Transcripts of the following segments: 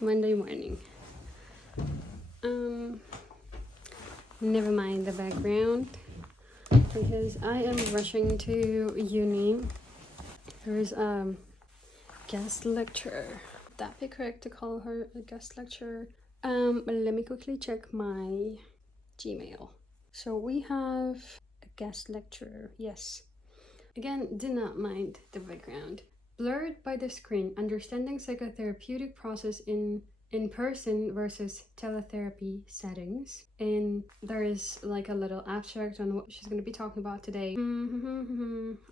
Monday morning. Never mind the background because I am rushing to uni. There is a guest lecturer. Would that be correct to call her a guest lecturer? Let me quickly check my Gmail. So we have a guest lecturer, yes. Again, do not mind the background. Blurred by the screen, understanding psychotherapeutic process in person versus teletherapy settings. And there is like a little abstract on what she's going to be talking about today.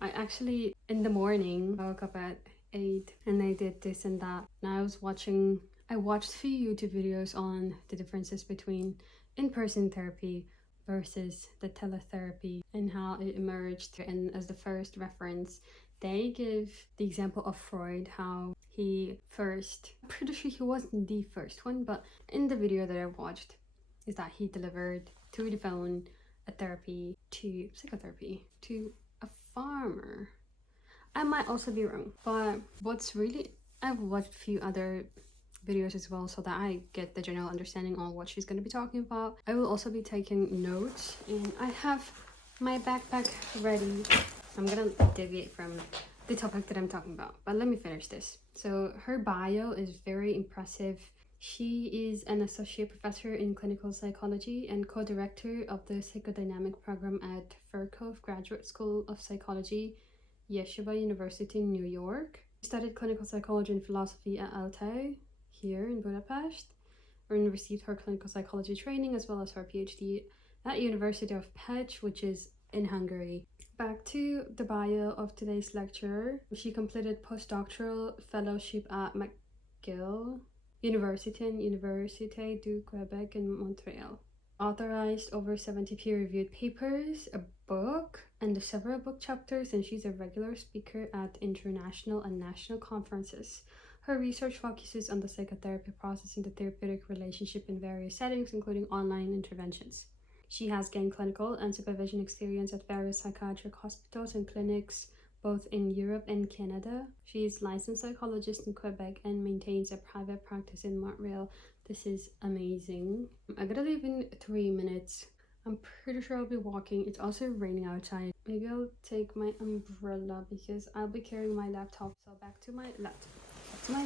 I actually, in the morning, woke up at 8 and I did this and that. And I watched a few YouTube videos on the differences between in-person therapy versus the teletherapy and how it emerged. And as the first reference, they give the example of Freud, how I'm pretty sure he wasn't the first one, but in the video that I watched is that he delivered through the phone a psychotherapy to a farmer. I might also be wrong, but I've watched a few other videos as well so that I get the general understanding on what she's going to be talking about. I will also be taking notes and I have my backpack ready. I'm gonna deviate from the topic that I'm talking about, but let me finish this. So her bio is very impressive. She is an associate professor in clinical psychology and co-director of the psychodynamic program at Furkov Graduate School of Psychology, Yeshiva University in New York. She studied clinical psychology and philosophy at Altay here in Budapest, and received her clinical psychology training as well as her PhD at University of Pécs, which is in Hungary. Back to the bio of today's lecturer. She completed postdoctoral fellowship at McGill University and Université du Québec in Montreal. Authorized over 70 peer-reviewed papers, a book, and several book chapters, and she's a regular speaker at international and national conferences. Her research focuses on the psychotherapy process and the therapeutic relationship in various settings, including online interventions. She has gained clinical and supervision experience at various psychiatric hospitals and clinics, both in Europe and Canada. She is licensed psychologist in Quebec and maintains a private practice in Montreal. This is amazing. I'm gonna leave in 3 minutes. I'm pretty sure I'll be walking. It's also raining outside. Maybe I'll take my umbrella because I'll be carrying my laptop. So back to my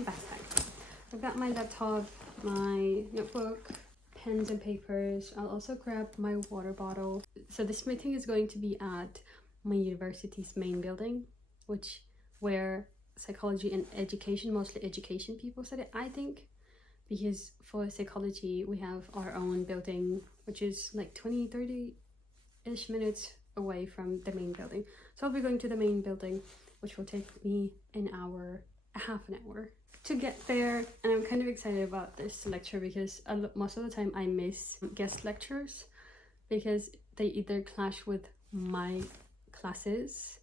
backpack. I've got my laptop, my notebook, pens and papers. I'll also grab my water bottle. So this meeting is going to be at my university's main building, where psychology and education, mostly education people study, I think, because for psychology we have our own building, which is like 20-30-ish minutes away from the main building. So I'll be going to the main building, which will take me half an hour to get there. And I'm kind of excited about this lecture because most of the time I miss guest lectures because they either clash with my classes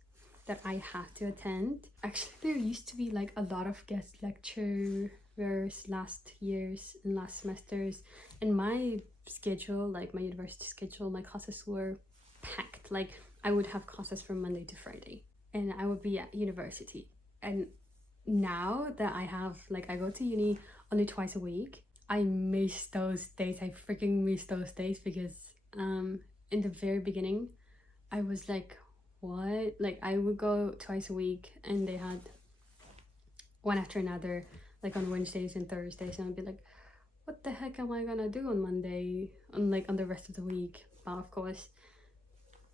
that I had to attend. Actually, there used to be like a lot of guest lecturers last years and last semesters, and my schedule, like my university schedule, my classes were packed. Like I would have classes from Monday to Friday and I would be at university. And now that I go to uni only twice a week, I miss those days. I freaking miss those days because in the very beginning I was like, what? Like I would go twice a week and they had one after another, like on Wednesdays and Thursdays, and I'd be like, what the heck am I gonna do on Monday, on the rest of the week? But of course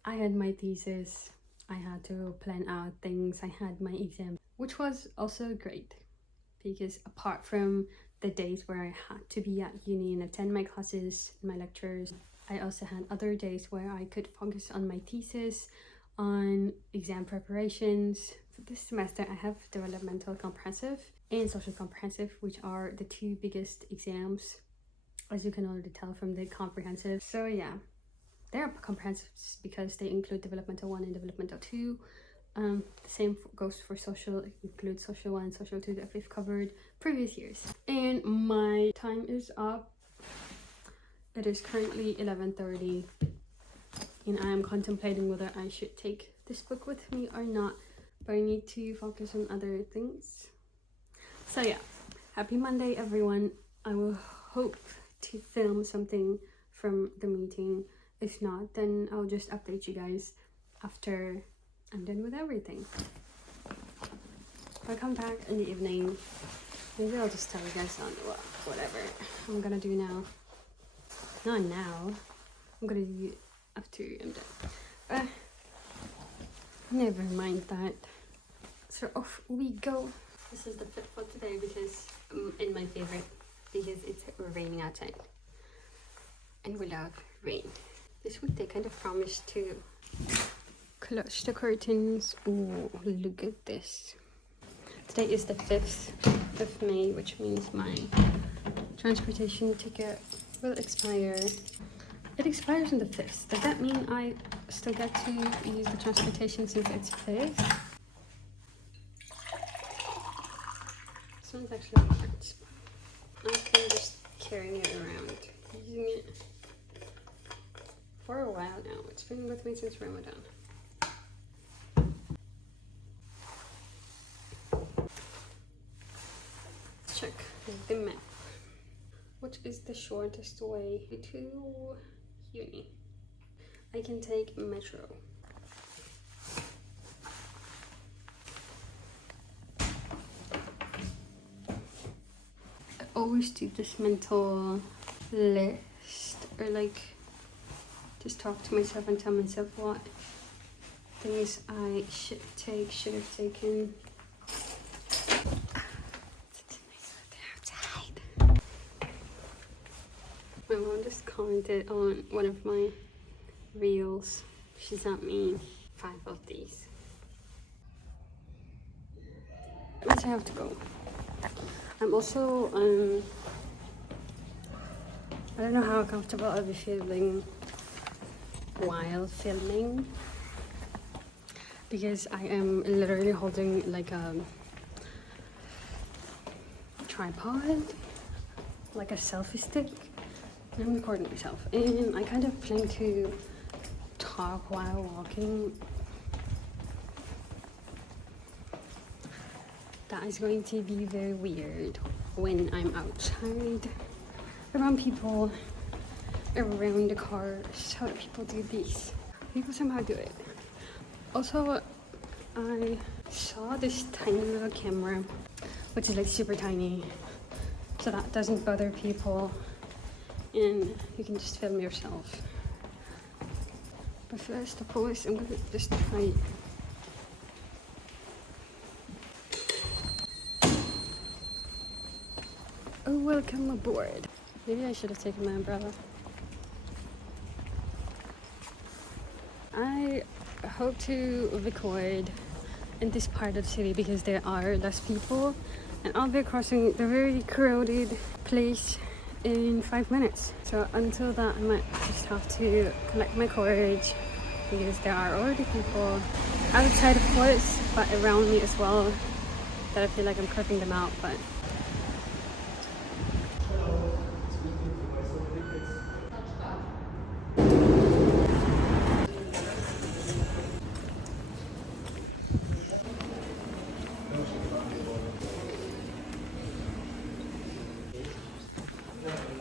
I had my thesis, I had to plan out things, I had my exam, which was also great because apart from the days where I had to be at uni and attend my classes, my lectures, I also had other days where I could focus on my thesis, on exam preparations. For this semester I have developmental comprehensive and social comprehensive, which are the two biggest exams, as you can already tell from the comprehensive. So yeah, they're comprehensive because they include developmental 1 and developmental 2. The same goes for social. It includes social 1 and social 2 that we've covered previous years. And my time is up. It is currently 11:30 and I am contemplating whether I should take this book with me or not, but I need to focus on other things. So yeah, happy Monday everyone. I will hope to film something from the meeting. If not, then I'll just update you guys after I'm done with everything. If I come back in the evening, maybe I'll just tell you guys on whatever I'm gonna do now. Not now. I'm gonna do it after I'm done. Never mind that. So off we go. This is the fit for today because in my favorite, because it's raining outside and we love rain. This week they kind of promised to close the curtains. Oh, look at this. Today is the 5th of May, which means my transportation ticket will expire. It expires on the 5th. Does that mean I still get to use the transportation since it's 5th? This one's actually hard. I'm just carrying it around, using it for a while now. It's been with me since Ramadan. Let's check the map. Which is the shortest way to uni? I can take metro. I always do this mental list, or like just talk to myself and tell myself what things I should have taken. My mom just commented on one of my reels. She sent me 5 of these. Which I have to go. I'm also, I don't know how comfortable I'll be feeling while filming, because I am literally holding like a tripod, like a selfie stick. I'm recording myself, and I kind of plan to talk while walking. That is going to be very weird when I'm outside around people, around the cars. How do people do this? People somehow do it. Also, I saw this tiny little camera, which is like super tiny, so that doesn't bother people. And you can just film yourself. But first of course, I'm gonna just try it. Oh, welcome aboard. Maybe I should have taken my umbrella. I hope to record in this part of the city because there are less people, and I'll be crossing the very crowded place in 5 minutes. So until that, I might just have to collect my courage, because there are already people outside, of course, but around me as well, that I feel like I'm clipping them out. But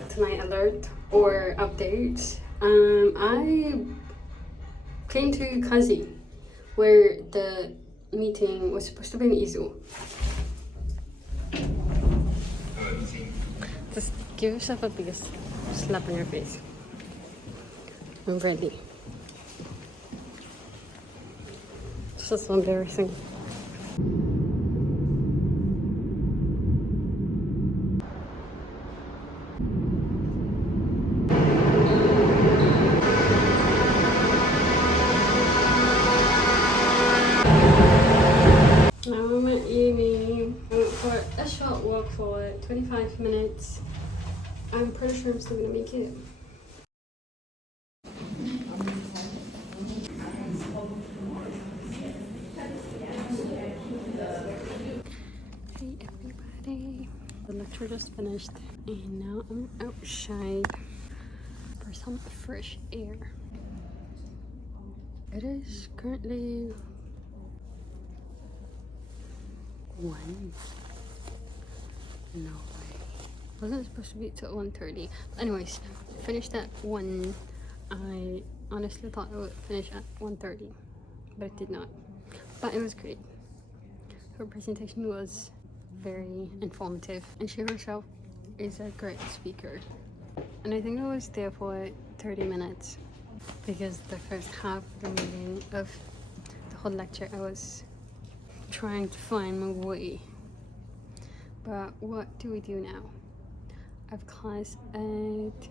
to my alert or updates, I came to Kazi, where the meeting was supposed to be in Izu. Just give yourself a biggest slap on your face. I'm ready. It's just so embarrassing. Now I'm at uni. I went for a short walk for 25 minutes. I'm pretty sure I'm still gonna make it. Hey everybody. The lecture just finished and now I'm outside for some fresh air. It is currently 1. No way. wasn't supposed to be till 1:30. But anyways, finished at 1. I honestly thought it would finish at 1:30, but it did not. But it was great. Her presentation was very informative, and she herself is a great speaker. And I think I was there for 30 minutes because the first half of the meeting of the whole lecture I was trying to find my way. But what do we do now? I have class at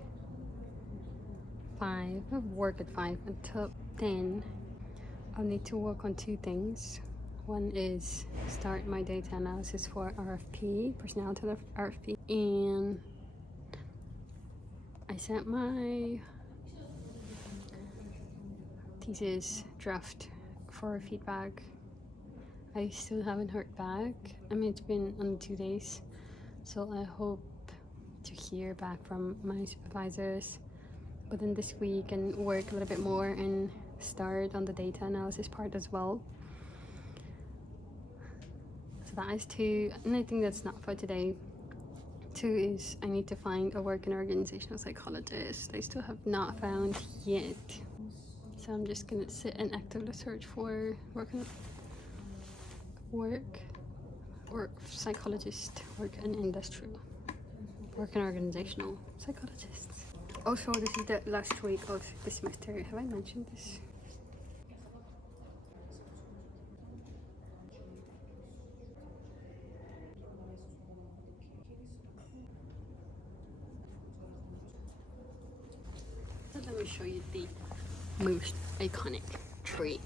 5, I have work at 5 until 10. I'll need to work on 2 things. One is start my data analysis for RFP, personality RFP, and I sent my thesis draft for feedback. I still haven't heard back. I mean, it's been only 2 days, so I hope to hear back from my supervisors within this week and work a little bit more and start on the data analysis part as well. So that is 2, and I think that's not for today. 2 is I need to find a work and organizational psychologist. I still have not found yet. So I'm just gonna sit and actively search for work or psychologist, work and industrial, work and organizational psychologists. Also, this is the last week of the semester. Have I mentioned this? Let me show you the most iconic tree.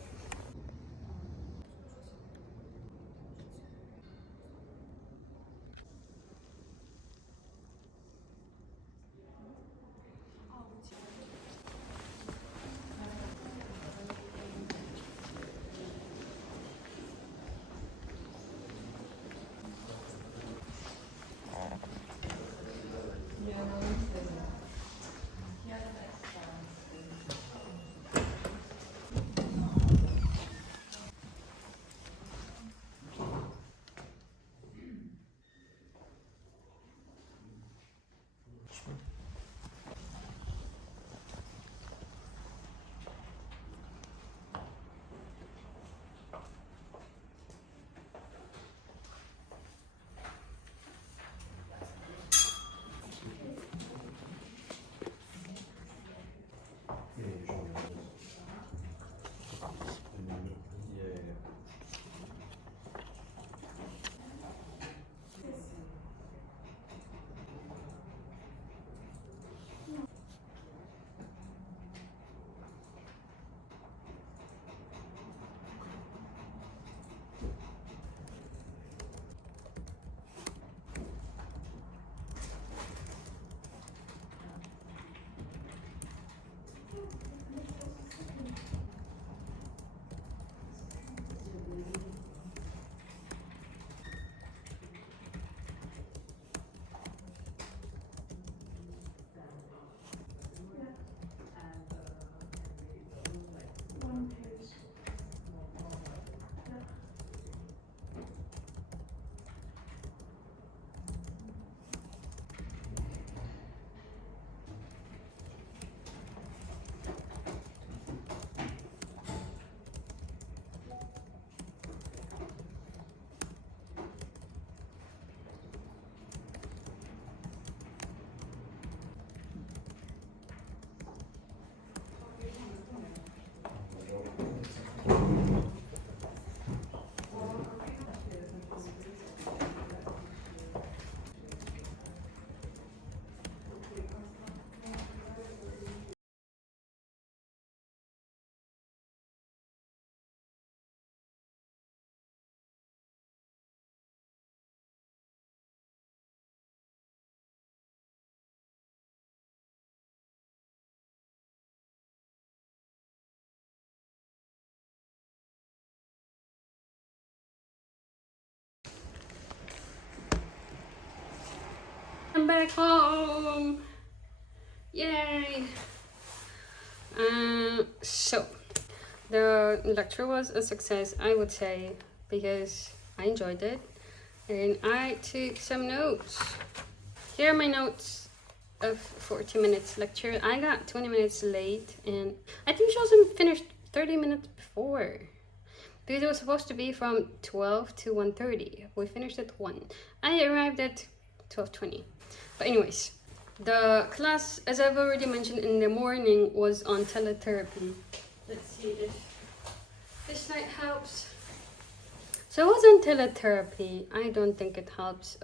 I'm back home! Yay! So, the lecture was a success, I would say, because I enjoyed it and I took some notes. Here are my notes of 40 minutes lecture. I got 20 minutes late, and I think she also finished 30 minutes before, because it was supposed to be from 12 to 1:30. We finished at 1. I arrived at 12:20. But anyways, the class, as I've already mentioned in the morning, was on teletherapy. Let's see if this light helps. So it was on teletherapy. I don't think it helps.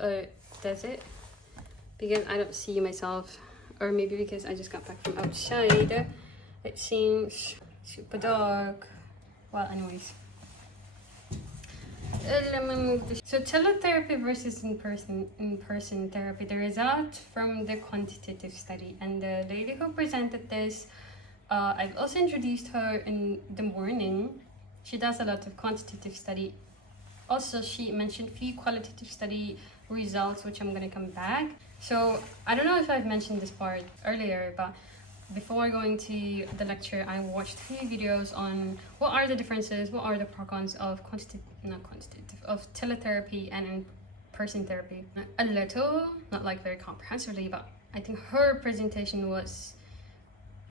Does it? Because I don't see myself. Or maybe because I just got back from outside. It seems super dark. Well, anyways. Let me move this. So teletherapy versus in-person therapy. The result from the quantitative study. And the lady who presented this, I've also introduced her in the morning. She does a lot of quantitative study. Also, she mentioned few qualitative study results, which I'm going to come back. So I don't know if I've mentioned this part earlier, but before going to the lecture, I watched a few videos on what are the differences, what are the pro cons of of teletherapy and in-person therapy. A little, not like very comprehensively, but I think her presentation was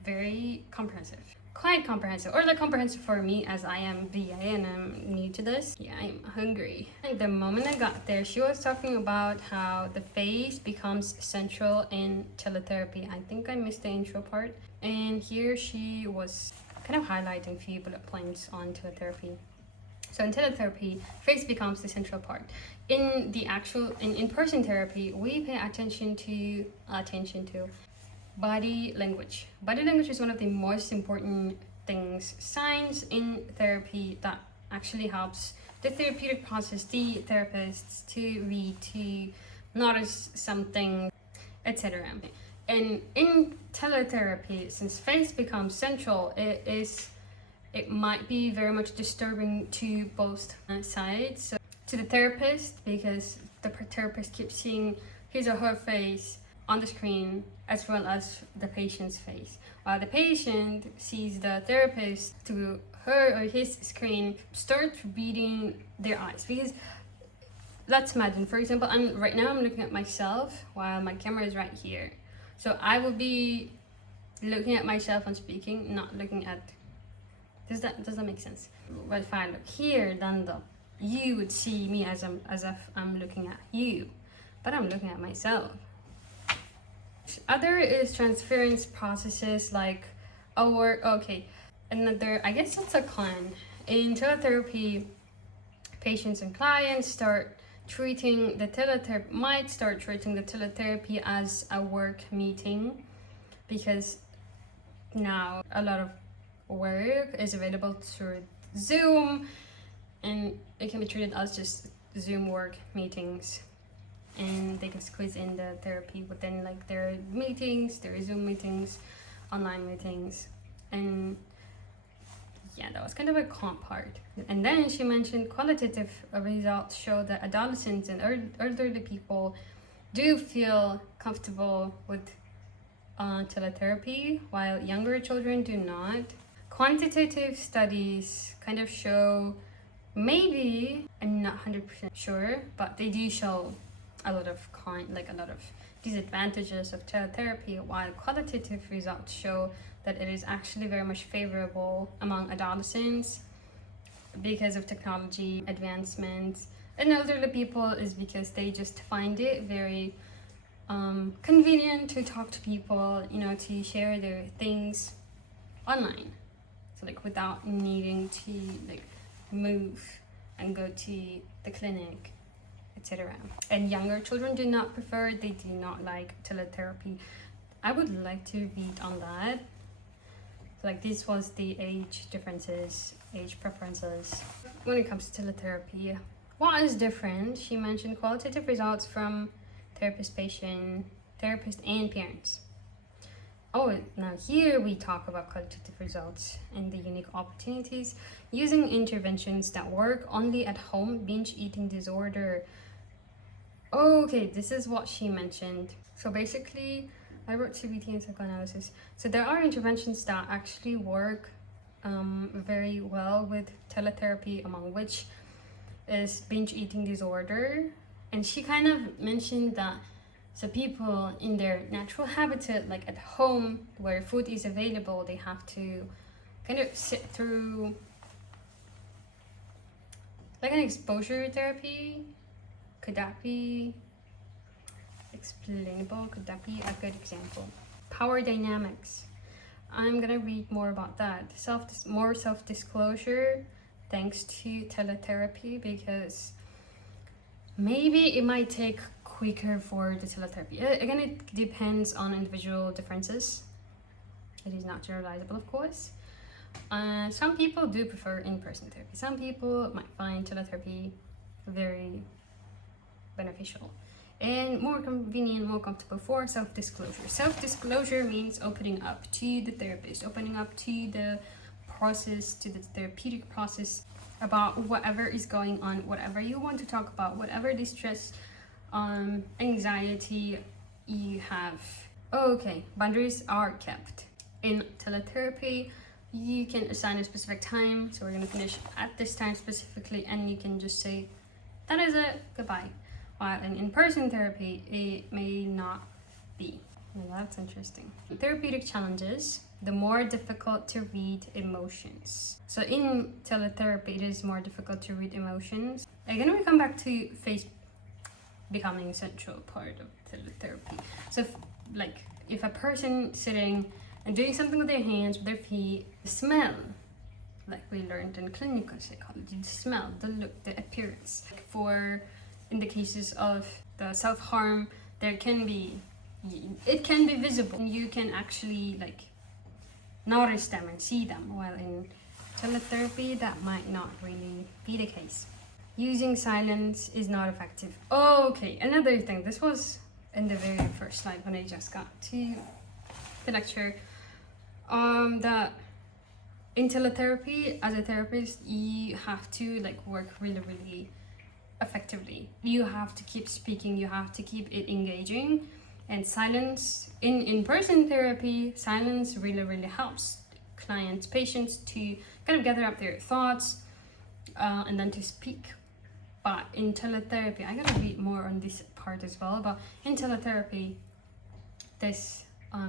very comprehensive. Quite comprehensive, or like comprehensive for me, as I am VA and I'm new to this. Yeah, I'm hungry. And the moment I got there, she was talking about how the face becomes central in teletherapy. I think I missed the intro part. And here she was kind of highlighting a few bullet points on teletherapy. So in teletherapy, face becomes the central part. In the actual in-person therapy, we pay attention to body language. Body language is one of the most important things, signs in therapy that actually helps the therapeutic process, the therapists to read, to notice something, etc. And in teletherapy, since face becomes central, it might be very much disturbing to both sides. So to the therapist, because the therapist keeps seeing his or her face on the screen, as well as the patient's face, while the patient sees the therapist through her or his screen, start reading their eyes. Because let's imagine, for example, right now I'm looking at myself while my camera is right here, so I will be looking at myself and speaking, not looking at. Does that make sense? Well, if I look here, then you would see me as if I'm looking at you, but I'm looking at myself. Other is transference processes like another, I guess that's a con. In teletherapy, patients and clients might start treating the teletherapy as a work meeting, because now a lot of work is available through Zoom, and it can be treated as just Zoom work meetings. And they can squeeze in the therapy within like their meetings, their Zoom meetings, online meetings. And yeah, that was kind of a con part. And then she mentioned qualitative results show that adolescents and elderly people do feel comfortable with teletherapy, while younger children do not. Quantitative studies kind of show, maybe, I'm not 100% sure, but they do show a lot of disadvantages of teletherapy, while qualitative results show that it is actually very much favorable among adolescents because of technology advancements, and elderly people is because they just find it very convenient to talk to people, to share their things online, so like without needing to like move and go to the clinic, etc. And younger children do not prefer, they do not like teletherapy. I would like to read on that. Like this was the age differences, age preferences. When it comes to teletherapy, what is different? She mentioned qualitative results from therapist, patient, therapist, and parents. Oh, now here we talk about qualitative results and the unique opportunities using interventions that work only at home, binge eating disorder. Okay, this is what she mentioned. So basically, I wrote CBT and psychoanalysis. So there are interventions that actually work very well with teletherapy, among which is binge eating disorder. And she kind of mentioned that So people in their natural habitat, like at home where food is available, they have to kind of sit through like an exposure therapy. Could that be explainable? Could that be a good example? Power dynamics. I'm gonna read more about that. More self-disclosure thanks to teletherapy, because maybe it might take quicker for the teletherapy. Again, it depends on individual differences. It is not generalizable, of course. Some people do prefer in-person therapy. Some people might find teletherapy very beneficial and more convenient, more comfortable for self-disclosure. Self-disclosure means opening up to the therapist, opening up to the process, to the therapeutic process about whatever is going on, whatever you want to talk about, whatever distress, anxiety you have. Okay, boundaries are kept. In teletherapy, you can assign a specific time, so we're gonna finish at this time specifically, and you can just say, that is it, goodbye. While in-person therapy, it may not be. Well, that's interesting. Therapeutic challenges, the more difficult to read emotions. So in teletherapy, it is more difficult to read emotions. Again, we come back to face becoming a central part of teletherapy. So if a person sitting and doing something with their hands, with their feet, the smell, like we learned in clinical psychology, the smell, the look, the appearance. In the cases of the self-harm, it can be visible. You can actually notice them and see them, while in teletherapy that might not really be the case. Using silence is not effective. Okay, another thing, this was in the very first slide when I just got to the lecture, that in teletherapy, as a therapist, you have to work really, really effectively. You have to keep speaking, you have to keep it engaging, and silence in-person therapy, silence really, really helps clients, patients to kind of gather up their thoughts and then to speak. But in teletherapy, I gotta read more on this part as well, but in teletherapy, this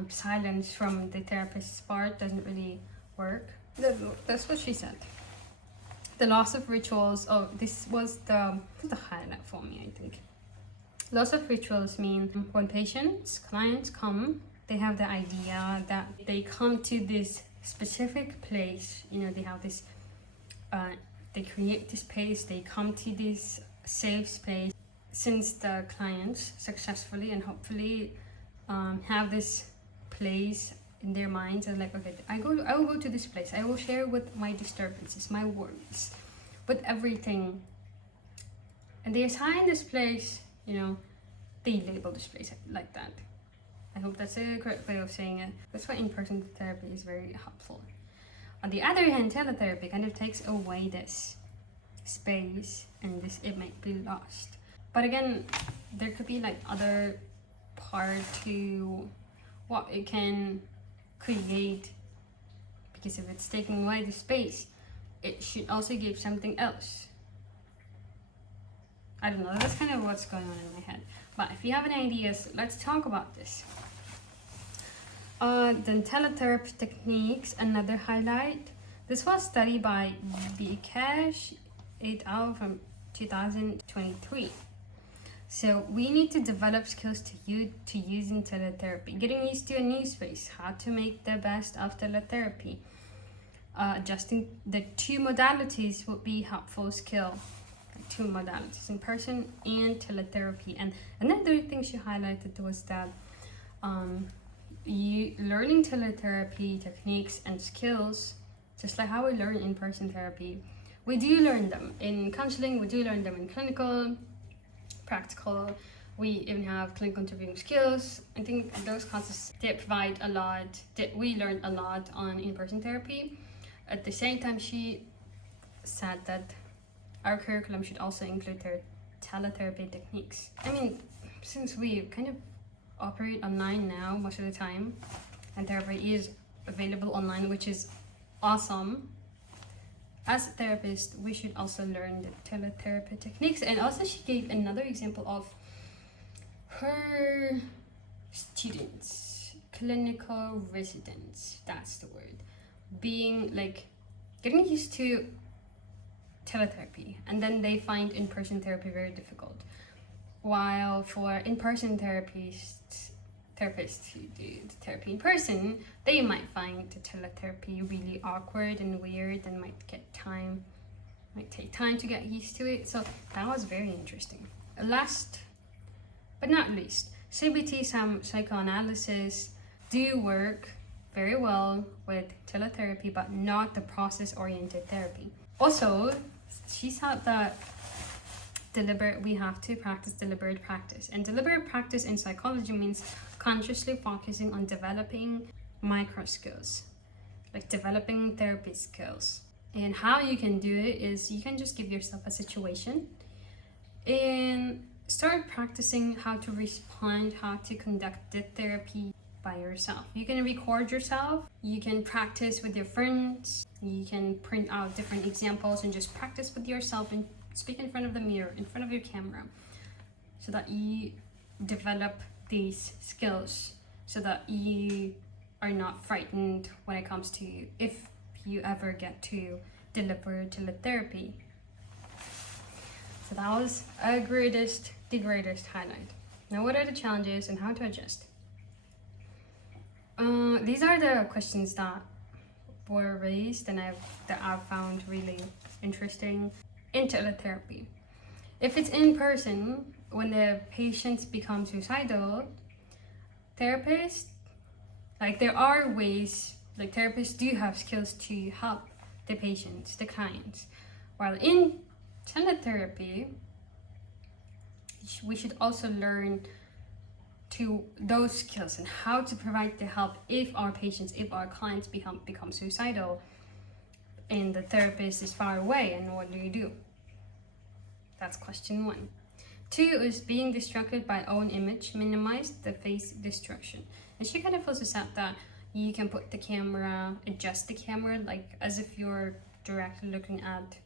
silence from the therapist's part doesn't really work. That's what she said. The loss of rituals. Oh, this was the highlight for me, I think. Loss of rituals mean when clients come, they have the idea that they come to this specific place. They have this, they create this space, they come to this safe space. Since the clients successfully and hopefully have this place in their minds, and okay, I will go to this place, I will share with my disturbances, my worries, with everything, and they assign this place, they label this place like that. I hope that's a correct way of saying it. That's why in-person therapy is very helpful. On the other hand, teletherapy kind of takes away this space, and it might be lost. But again, there could be other part to what it can create, because if it's taking away the space, it should also give something else. I don't know, that's kind of what's going on in my head. But if you have any ideas, let's talk about this. Then teletherapy techniques, another highlight. This was studied by Bikash et al. From 2023. So we need to develop skills to use in teletherapy. Getting used to a new space, how to make the best of teletherapy. Adjusting the two modalities would be helpful skill. Two modalities, in person and teletherapy. And another thing she highlighted was that you learning teletherapy techniques and skills, just like how we learn in-person therapy, we do learn them in counseling, we do learn them in clinical, practical. We even have clinical interviewing skills. I think those classes, they provide a lot, we learned a lot on in-person therapy. At the same time, she said that our curriculum should also include their teletherapy techniques. I mean, since we kind of operate online now most of the time, and therapy is available online, which is awesome, as a therapist, we should also learn the teletherapy techniques. And also she gave another example of her students, clinical residents, that's the word, being like getting used to teletherapy, and then they find in-person therapy very difficult, while for in-person therapists who do the therapy in person, they might find the teletherapy really awkward and weird and might take time to get used to it. So that was very interesting. Last but not least, CBT psychoanalysis do work very well with teletherapy, but not the process-oriented therapy. Also, she thought that we have to practice deliberate practice. And deliberate practice in psychology means consciously focusing on developing micro skills, like developing therapy skills. And how you can do it is you can just give yourself a situation and start practicing how to respond, how to conduct the therapy by yourself. You can record yourself, you can practice with your friends, you can print out different examples and just practice with yourself and speak in front of the mirror, in front of your camera, so that you develop these skills, so that you are not frightened when it comes to if you ever get to deliver teletherapy. So that was the greatest highlight. Now, what are the challenges and how to adjust? These are the questions that were raised and that I've found really interesting in teletherapy. If it's in person, when the patients become suicidal, therapists, like there are ways, like therapists do have skills to help the patients, the clients. While in teletherapy, we should also learn to those skills and how to provide the help if our clients become suicidal and the therapist is far away, and what do you do? That's question 1. 2 is being distracted by own image, minimize the face distraction. And she kind of also said that you can put the camera, adjust the camera, like as if you're directly looking at,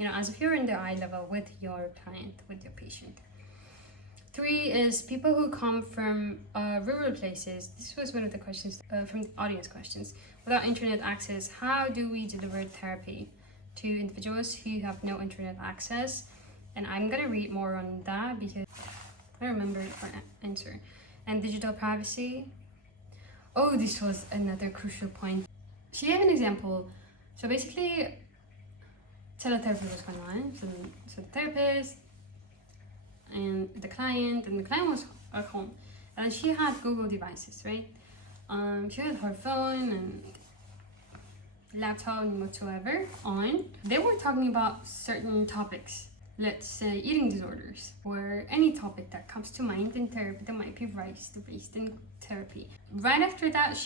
as if you're in the eye level with your client, with your patient. 3 is people who come from rural places. This was one of the questions from the audience questions. Without internet access, how do we deliver therapy to individuals who have no internet access? And I'm gonna read more on that because I remember it for answer. And digital privacy. Oh, this was another crucial point. She gave an example. So basically, teletherapy was going on. So the therapist and the client was at home, and she had Google devices, right? She had her phone and laptop and whatsoever on. They were talking about certain topics, let's say eating disorders, or any topic that comes to mind in therapy that might be raised in therapy. Right after that,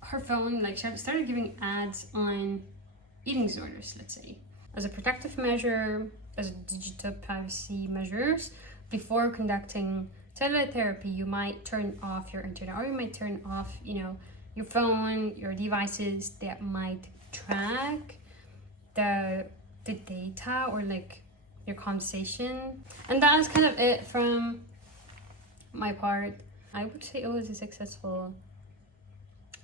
her phone started giving ads on eating disorders, let's say, as a protective measure, as digital privacy measures. Before conducting teletherapy, you might turn off your internet, or you might turn off, your phone, your devices that might track the data or your conversation. And that is kind of it from my part. I would say it was a successful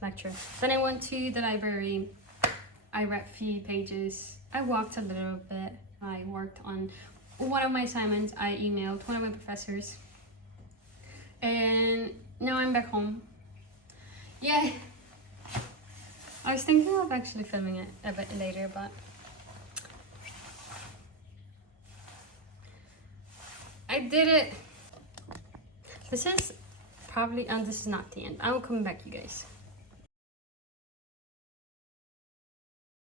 lecture. Then I went to the library. I read a few pages. I walked a little bit. I worked on one of my assignments. I emailed one of my professors. And now I'm back home. Yeah. I was thinking of actually filming it a bit later, but I did it. This is not the end. I will come back, you guys.